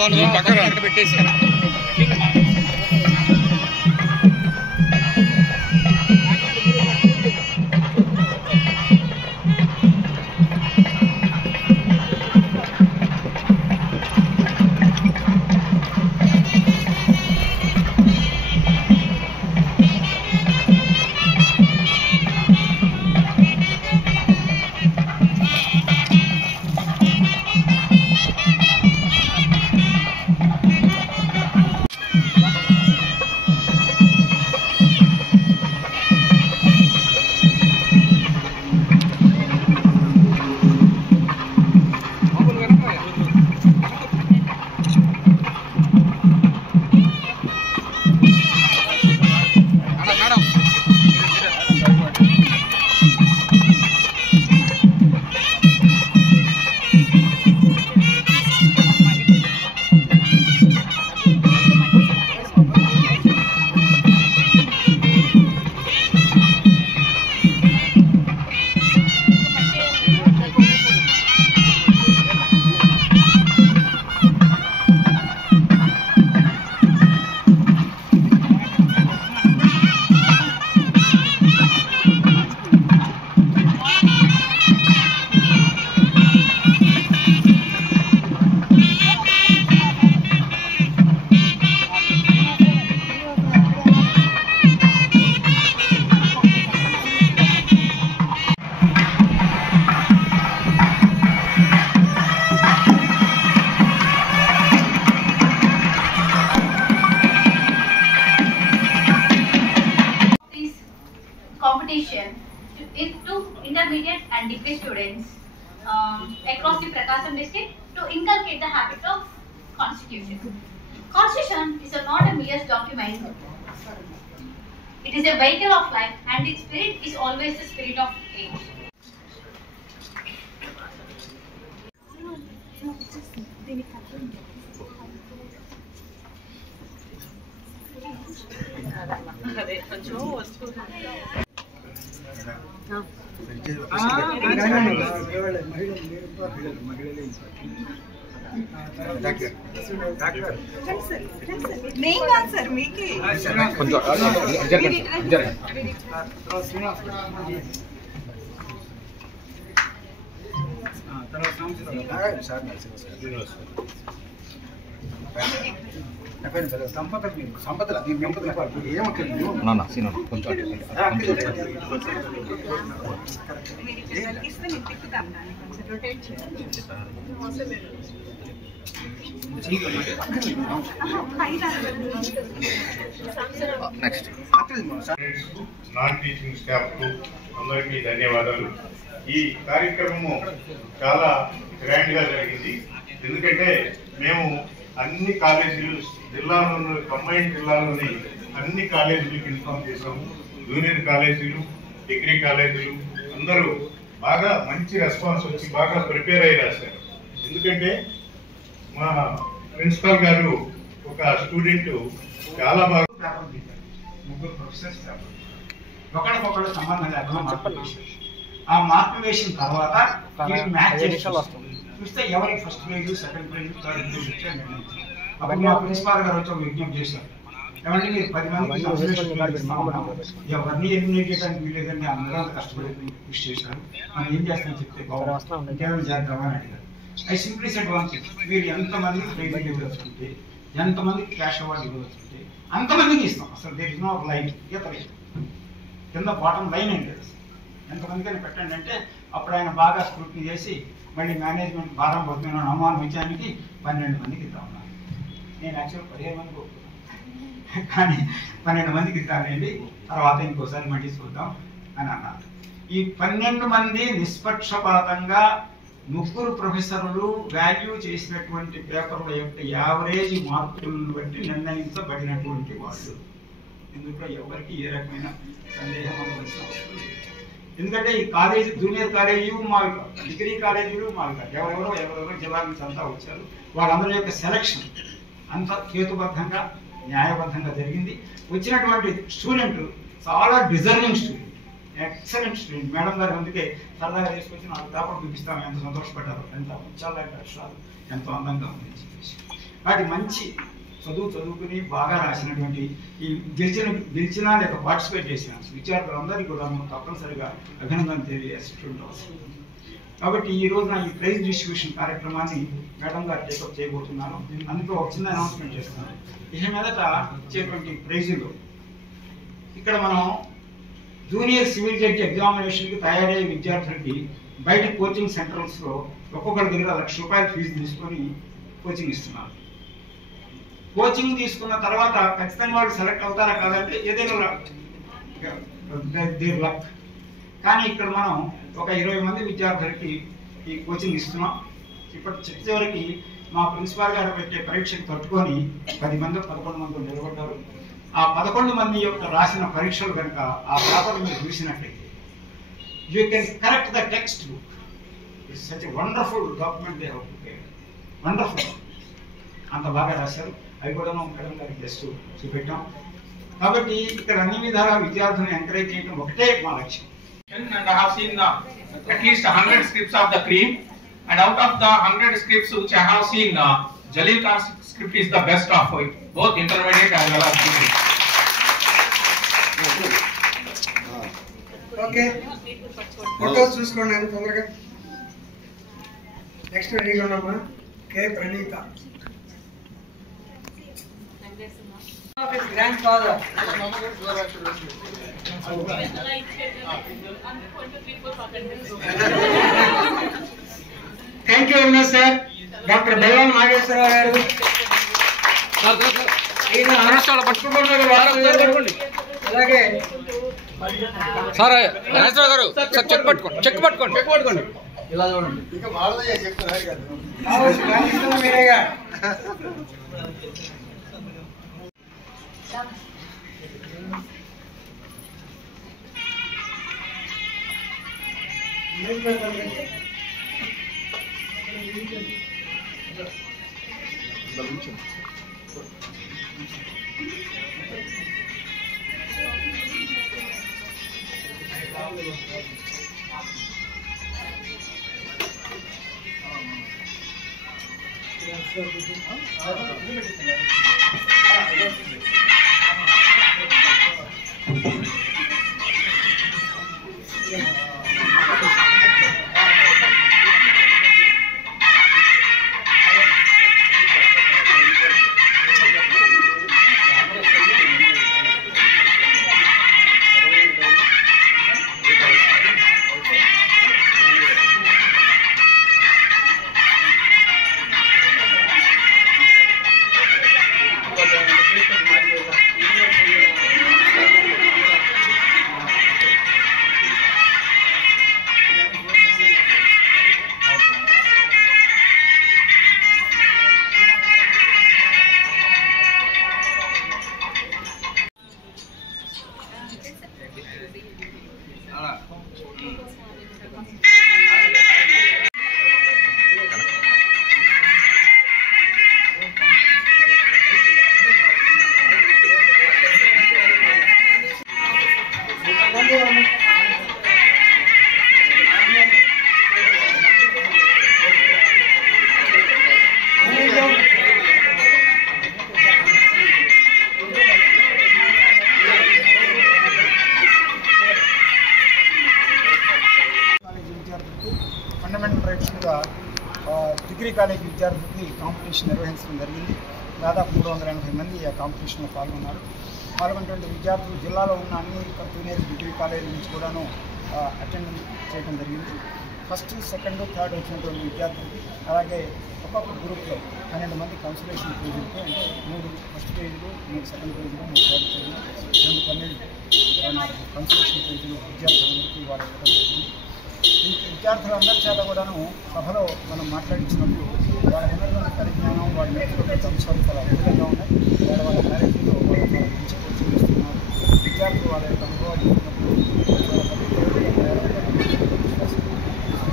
పక్కన పెట్టేసి competition to intermediate and degree students across the Prakasam district to inculcate the habit of constitution. Constitution is not a mere document. It is a vehicle of life and its spirit is always the spirit of age. Non teaching staff కు అందరికీ ధన్యవాదాలు. ఈ కార్యక్రమము చాలా grand గా జరిగింది. ఎందుకంటే మేము అన్ని కాలేజీలు జిల్లాలో కంబైన్డ్ జిల్లాలోని అన్ని కాలేజీలకు ఇన్ఫార్మ్ చేసాము. జూనియర్ కాలేజీలు, డిగ్రీ కాలేజీలు అందరూ బాగా మంచి రెస్పాన్స్ వచ్చి బాగా ప్రిపేర్ అయ్యి రాశారు. ఎందుకంటే మా ప్రిన్సిపాల్ గారు ఒక స్టూడెంట్ చాలా బాగా ముగ్గురు ప్రొఫెసర్స్ ఒకరికొకరు సంబంధం లేకుండా మార్కులు ఆ మార్కులు వేసిన తర్వాత మ్యాచ్ చూస్తే ఎవరికి first prize, second prize, third prize ఇచ్చే నిర్ణయించారు. అప్పుడు మా ప్రిన్సిపాల్ గారు వచ్చి ఒక విజ్ఞప్తి చేశారు, ఏమంటే మీరు 10 మందికి ఎవరిని ఎలిమినేట్ చేయడానికి వీలేదండి, అందరూ కష్టపడి కృషి చేశారు, మనం ఏం చేస్తామని చెప్తే ఇంకేమైనా చేద్దామని అడిగారు. I simply said one thing, మీరు ఎంతమందికి ప్రైజ్ ఇవ్వవచ్చుంటే, ఎంతమందికి క్యాష్ అవార్డు ఇవ్వవచ్చుంటే అంతమందికి ఇస్తాం. అసలు దేర్ ఇస్ నో లైన్, కింద బాటమ్ లైన్ ఏంటి ఎంతమందికైనా పెట్టండి అంటే అప్పుడు ఆయన బాగా స్క్రూటినీ చేసి మళ్ళీ మేనేజ్మెంట్ భారం పడుతున్న అనుమానం విషయానికి 12 మందికి ఇద్దాం అన్నారు. నేను యాక్చువల్ 15 మందికి ఒప్పుకున్నాను, కానీ 12 మందికి ఇద్దామండి, తర్వాత ఇంకోసారి మళ్ళీ చూద్దాం అని అన్నారు. ఈ 12 మంది నిష్పక్షపాతంగా ముగ్గురు ప్రొఫెసర్లు వాల్యూ చేసినటువంటి పేపర్ల యొక్క యావరేజ్ మార్కులను బట్టి నిర్ణయించబడినటువంటి వాళ్ళు. ఇందులో ఎవరికి ఏ రకమైన సందేహం అవ్వాల్సిన అవసరం లేదు. ఎందుకంటే ఈ కాలేజీ జూనియర్ కాలేజీ మావి కాదు, డిగ్రీ కాలేజీలు మావి కాదు, ఎవరెవరో జిల్లా నుంచి అంతా వచ్చారు. వాళ్ళందరి యొక్క సెలక్షన్ అంత హేతుబద్ధంగా న్యాయబద్ధంగా జరిగింది. వచ్చినటువంటి స్టూడెంట్ చాలా deserving student, excellent student. Madam గారు అందుకే సరదాగా తీసుకొచ్చి 4 పేపర్లు చూపిస్తాము, ఎంత సంతోషపడ్డారు, ఎంత చాలా అక్షరాలు, ఎంతో అందంగా ఉంది చెప్పేసి. వాటి మంచి చదువుకుని బాగా రాసినటువంటి ఈ గెలిచినా లేక పార్టిసిపేట్ చేసిన విద్యార్థులందరికీ కూడా తప్పనిసరిగా అభినందన తెలియజేసేటువంటి అవసరం. కాబట్టి ఈ రోజున ఈ ప్రైజ్ డిస్ట్రిబ్యూషన్ కార్యక్రమాన్ని మేడం గారు టేకప్ చేయబోతున్నారు. అందులో ఒక చిన్న అనౌన్స్మెంట్ చేస్తున్నాను. ఇక మీదట ఇచ్చేటువంటి ప్రైజులు ఇక్కడ మనం జూనియర్ సివిల్ జడ్జి ఎగ్జామినేషన్కి తయారయ్యే విద్యార్థులకి బయట కోచింగ్ సెంటర్స్లో ఒక్కొక్కరి దగ్గర ₹1,00,000 ఫీజు తీసుకొని కోచింగ్ ఇస్తున్నారు. కోచింగ్ తీసుకున్న తర్వాత ఖచ్చితంగా వాళ్ళు సెలెక్ట్ అవుతారా కాదంటే ఏదైనా దేర్ లక్. కానీ ఇక్కడ మనం ఒక 20 మంది విద్యార్థులకి ఈ కోచింగ్ ఇస్తున్నాం. ఇప్పటి చివరికి మా ప్రిన్సిపాల్ గారు పెట్టే పరీక్షకు తట్టుకొని 10 మంది 11 మంది నిలబడ్డారు. ఆ 11 మంది యొక్క రాసిన పరీక్షలు కనుక ఆ పేపర్ మీరు చూసినట్లయితే you can correct the text book. It's such a wonderful document they have prepared. Wonderful, అంత బాగా రాశారు. అవి కూడా మనం మేడం గారికి జస్ట్ చూపెట్టాం. కాబట్టి ఇక్కడ అన్ని విధాలా విద్యార్థులను ఎంకరేజ్ చేయడం ఒకటే మా లక్ష్యం. And I have seen at least 100 scripts of the cream, and out of the 100 scripts which I have seen, Jalil Khan's script is the best of it, both intermediate as well as junior. Okay. Photos చూసుకోండి అని తొందరగా. Next రెడీగా ఉన్నామా? కే Praneetha. His grandfather. Thank you very much, sir. Dr. Balavan Mageshwara garu. ఈయన ఆనస్టాల పట్టుకుంటున్నారు వారు. అలాగే sir Rajeshwara గారు సార్ చెక్ పట్టుకోండి ఇలా చూడండి. ఇంకా వాళ్ళదే చెప్తున్నారు కదా. కావచ్చు గాంధీ మీరేగా. ఫండమెంటల్ రైట్స్ మీద డిగ్రీ కాలేజ్ విద్యార్థులకి కాంపిటీషన్ నిర్వహించడం జరిగింది. దాదాపు 380 మంది ఆ కాంపిటీషన్లో పాల్గొన్నారు. పాల్గొన్నటువంటి విద్యార్థులు జిల్లాలో ఉన్న అన్ని జూనియర్ డిగ్రీ కాలేజీ నుంచి కూడాను అటెండ్ చేయడం జరిగింది. ఫస్ట్, సెకండ్, థర్డ్ వచ్చినటువంటి విద్యార్థులకి, అలాగే ఒక్కొక్క గ్రూప్లో 12 మంది కన్సల్టేషన్ పేజీలకి, అంటే 3 ఫస్ట్ పేజీలు, 3 సెకండ్ పేజీలు, 3 థర్డ్ పేజీలు, 2 12 కన్సల్టేషన్ పేజీలు విద్యార్థులందరికీ వాళ్ళు ఇవ్వడం జరిగింది. ఈ విద్యార్థులందరి చేత కూడాను సభలో మనం మాట్లాడించినప్పుడు వాళ్ళ ఉన్నటువంటి పరిజ్ఞానం, వాళ్ళు నేర్చుకున్న అంశాలు చాలా అద్భుతంగా ఉన్నాయి. వాళ్ళ క్లారిటీలో వాళ్ళు చాలా మంచి కోచింగ్ ఇస్తున్నారు. విద్యార్థులు వాళ్ళ యొక్క అనుభవాలు చెప్పినప్పుడు చాలా పద్ధతిగా విశ్వాసం.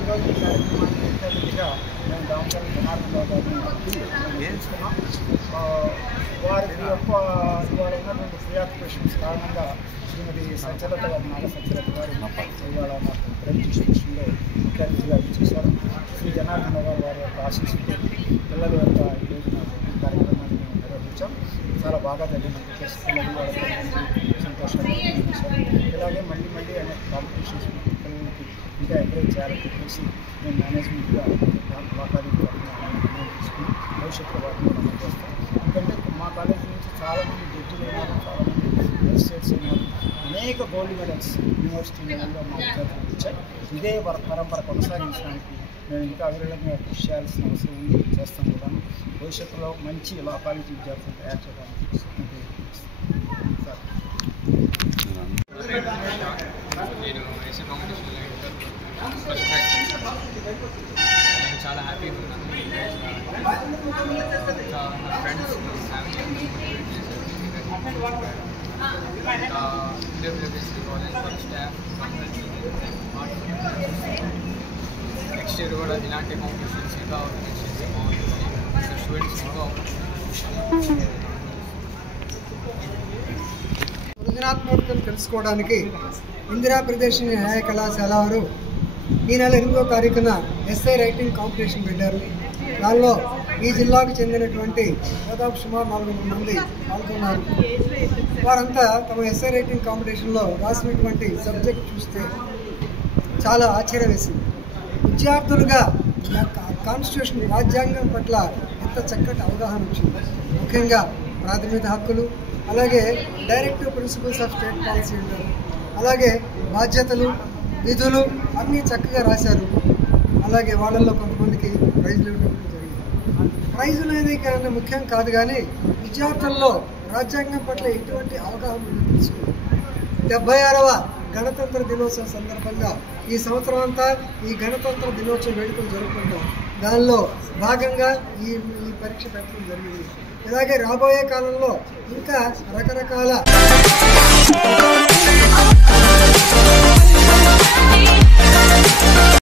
ఈరోజు ఈ కార్యక్రమాన్ని ముఖ్య మేము దామచర్ల జనార్దన్ రావు గారిని నేర్చుకున్నాం. వారికి యొక్క ఇవాళ ఉన్నటువంటి ఫ్రీ ఆక్యుపేషన్స్ కారణంగా శ్రీమతి సత్యలత గారు నాగ సత్యలత గారు ఇవాళ మాకు ప్రైజ్ డిస్ట్రిబ్యూషన్లో ముఖ్య అతిథిగా ఇచ్చేశారు. శ్రీ జనార్దన గారు వారి యొక్క ఆశీస్సుతో పిల్లల యొక్క ఈ రోజున ఈ కార్యక్రమాన్ని మేము నిర్వహించాం. చాలా బాగా జరిగింది. పిల్లలు వాళ్ళకి సంతోషంగా ఇలాగే మళ్ళీ అనేక కాంపిటీషన్స్ పిల్లలకి ఇంకా ఎంకరేజ్ చేయాలని చెప్పేసి మేము మేనేజ్మెంట్గా మా కాలేజీ నిర్ణయం తీసుకుని భవిష్యత్తులో వాటిని అమలు చేస్తాం. ఎందుకంటే మా కాలేజీ నుంచి చాలామంది జడ్జిలు అయినారు, చాలామంది మెజిస్ట్రేట్స్ అయినారు, అనేక గోల్డ్ మెడల్స్ యూనివర్సిటీ లెవెల్లో మా విద్యార్థులకు ఇచ్చారు. ఇదే పరంపర కొనసాగించడానికి మేము ఇంకా అవిరళంగా కృషి చేయాల్సిన అవసరం ఉంది, చేస్తాం కూడా. భవిష్యత్తులో మంచి లా కాలేజీ విద్యార్థులు తయారు చేయడానికి సార్ నేను ఎస్ఏ కాంపిటీషన్లో నేను చాలా హ్యాపీగా ఉన్నాను. ఇంకా నా ఫ్రెండ్స్ ఫ్యామిలీ ఇంటర్వ్యూఎస్సీ కాలేజ్ స్టాఫ్ నెక్స్ట్ ఇయర్ కూడా ఇలాంటి కాంపిటీషన్స్ ఇంకా ఆర్గనైజ్ చేస్తే బాగుంటుంది. స్టూడెంట్స్ ఇంకా సృజనాత్మకతను తెలుసుకోవడానికి ఇందిరా ప్రియదర్శిని న్యాయ కళాశాల వారు ఈ నెల 8వ తారీఖున ఎస్ఐ రైటింగ్ కాంపిటీషన్ పెట్టారు. దానిలో ఈ జిల్లాకు చెందినటువంటి దాదాపు సుమారు 400 మంది పాల్గొన్నారు. వారంతా తమ ఎస్ఐ రైటింగ్ కాంపిటీషన్లో రాసినటువంటి సబ్జెక్ట్ చూస్తే చాలా ఆశ్చర్యం వేసింది. విద్యార్థులుగా కాన్స్టిట్యూషన్ రాజ్యాంగం పట్ల ఎంత చక్కటి అవగాహన వచ్చింది. ముఖ్యంగా ప్రాథమిక హక్కులు, అలాగే directive principles of state policy ఉంటారు, అలాగే బాధ్యతలు, విధులు అన్నీ చక్కగా రాశారు. అలాగే వాళ్ళల్లో కొంతమందికి ప్రైజులు ఇవ్వడం జరిగింది. ప్రైజులు అనేది కానీ ముఖ్యం కాదు, కానీ విద్యార్థుల్లో రాజ్యాంగం పట్ల ఎటువంటి అవగాహన తెలుసుకుంది. 76వ గణతంత్ర దినోత్సవం సందర్భంగా ఈ సంవత్సరం అంతా ఈ గణతంత్ర దినోత్సవం వేడుకలు జరుపుకుంటాం. దానిలో భాగంగా ఈ పరీక్ష పెట్టడం జరిగింది. ఇలాగే రాబోయే కాలంలో ఇంకా రకరకాల